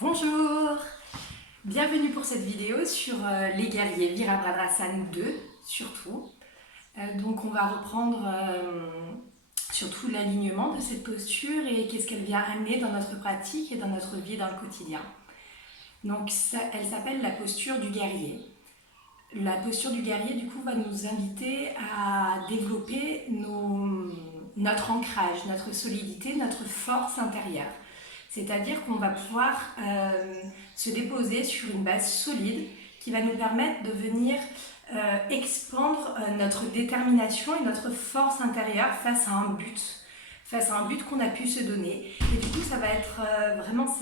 Bonjour, bienvenue pour cette vidéo sur les guerriers Virabhadrasana 2 surtout. Donc on va reprendre surtout l'alignement de cette posture et qu'est-ce qu'elle vient amener dans notre pratique et dans notre vie dans le quotidien. Donc elle s'appelle la posture du guerrier. La posture du guerrier du coup va nous inviter à développer notre ancrage, notre solidité, notre force intérieure. C'est-à-dire qu'on va pouvoir se déposer sur une base solide qui va nous permettre de venir expandre notre détermination et notre force intérieure face à un but qu'on a pu se donner. Et du coup, ça va être vraiment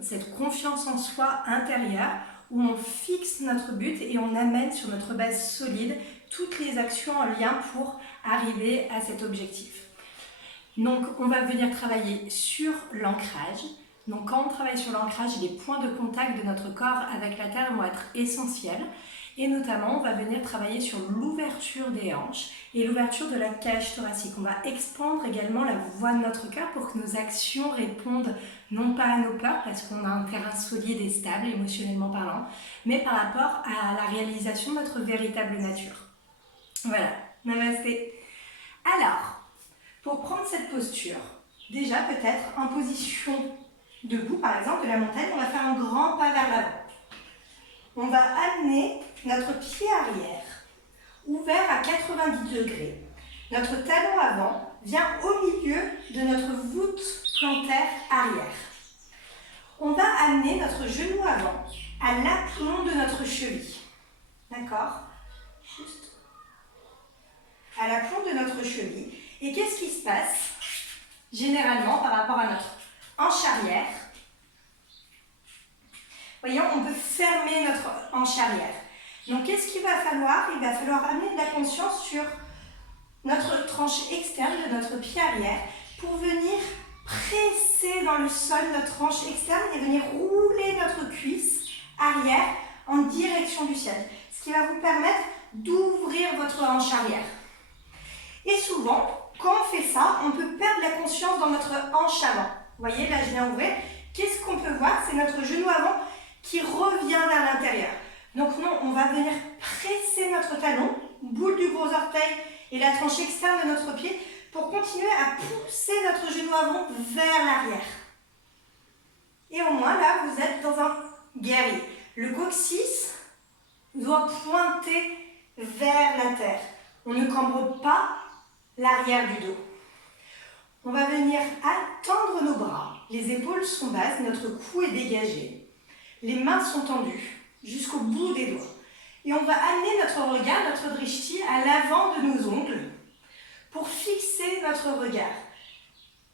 cette confiance en soi intérieure où on fixe notre but et on amène sur notre base solide toutes les actions en lien pour arriver à cet objectif. Donc, on va venir travailler sur l'ancrage. Donc, quand on travaille sur l'ancrage, les points de contact de notre corps avec la terre vont être essentiels. Et notamment, on va venir travailler sur l'ouverture des hanches et l'ouverture de la cage thoracique. On va expandre également la voix de notre cœur pour que nos actions répondent non pas à nos peurs, parce qu'on a un terrain solide et stable, émotionnellement parlant, mais par rapport à la réalisation de notre véritable nature. Voilà, namasté. Alors, pour prendre cette posture, déjà peut-être en position debout, par exemple, de la montagne, on va faire un grand pas vers l'avant. On va amener notre pied arrière, ouvert à 90 degrés. Notre talon avant vient au milieu de notre voûte plantaire arrière. On va amener notre genou avant à l'aplomb de notre cheville. D'accord ? Juste à l'aplomb de notre cheville. Et qu'est-ce qui se passe généralement par rapport à notre hanche arrière? Voyons, on peut fermer notre hanche arrière. Donc, qu'est-ce qu'il va falloir? Il va falloir amener de la conscience sur notre tranche externe de notre pied arrière pour venir presser dans le sol notre hanche externe et venir rouler notre cuisse arrière en direction du ciel. Ce qui va vous permettre d'ouvrir votre hanche arrière. Et souvent, quand on fait ça, on peut perdre la conscience dans notre hanche avant. Vous voyez, là je viens ouvrir. Qu'est-ce qu'on peut voir? C'est notre genou avant qui revient vers l'intérieur. Donc non, on va venir presser notre talon, boule du gros orteil et la tranche externe de notre pied pour continuer à pousser notre genou avant vers l'arrière. Et au moins là, vous êtes dans un guerrier. Le coccyx doit pointer vers la terre. On ne cambre pas l'arrière du dos. On va venir tendre nos bras. Les épaules sont basses, notre cou est dégagé. Les mains sont tendues jusqu'au bout des doigts. Et on va amener notre regard, notre drishti, à l'avant de nos ongles pour fixer notre regard.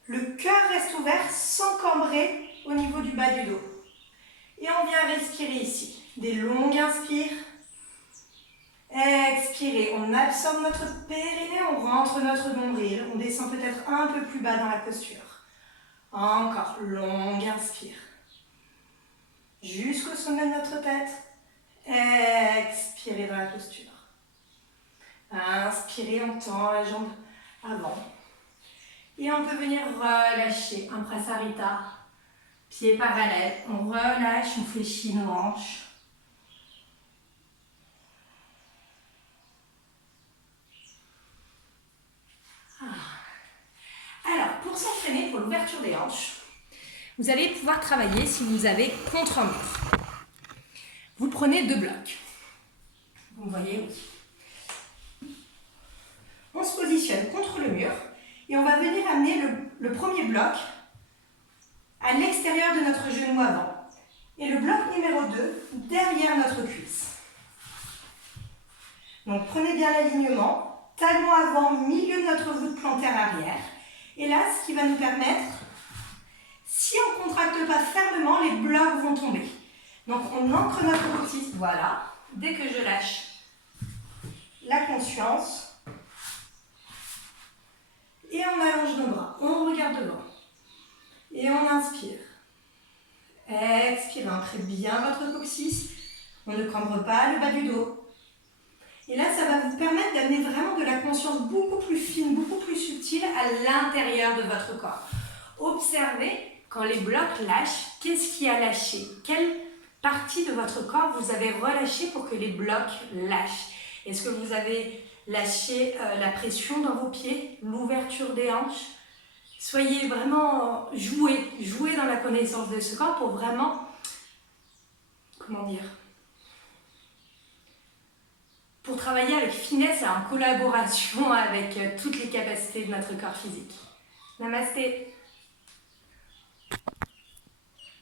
Le cœur reste ouvert sans cambrer au niveau du bas du dos. Et on vient respirer ici. Des longues inspires. Expirez, on absorbe notre périnée, on rentre notre nombril, on descend peut-être un peu plus bas dans la posture. Encore, longue inspire. Jusqu'au sommet de notre tête. Expirez dans la posture. Inspirez, on tend la jambe avant. Et on peut venir relâcher un prasarita. Pieds parallèles, on relâche, on fléchit nos hanches. Alors, pour s'entraîner pour l'ouverture des hanches, vous allez pouvoir travailler si vous avez contre un mur. Vous prenez 2 blocs. Vous voyez, oui. On se positionne contre le mur et on va venir amener le premier bloc à l'extérieur de notre genou avant. Et le bloc numéro 2 derrière notre cuisse. Donc prenez bien l'alignement, talon avant, milieu de notre voûte plantaire arrière. Et là, ce qui va nous permettre, si on ne contracte pas fermement, les blocs vont tomber. Donc on ancre notre coccyx, voilà. Dès que je lâche la conscience, et on allonge nos bras, on regarde devant. Et on inspire. Expirez, ancrez bien votre coccyx. On ne cambre pas le bas du dos. Et là, ça va vous permettre d'amener vraiment de la conscience beaucoup plus fine, beaucoup plus subtile à l'intérieur de votre corps. Observez quand les blocs lâchent, qu'est-ce qui a lâché? Quelle partie de votre corps vous avez relâché pour que les blocs lâchent? Est-ce que vous avez lâché la pression dans vos pieds, l'ouverture des hanches? Soyez vraiment, jouez dans la connaissance de ce corps pour vraiment, comment dire, pour travailler avec finesse et en collaboration avec toutes les capacités de notre corps physique. Namasté.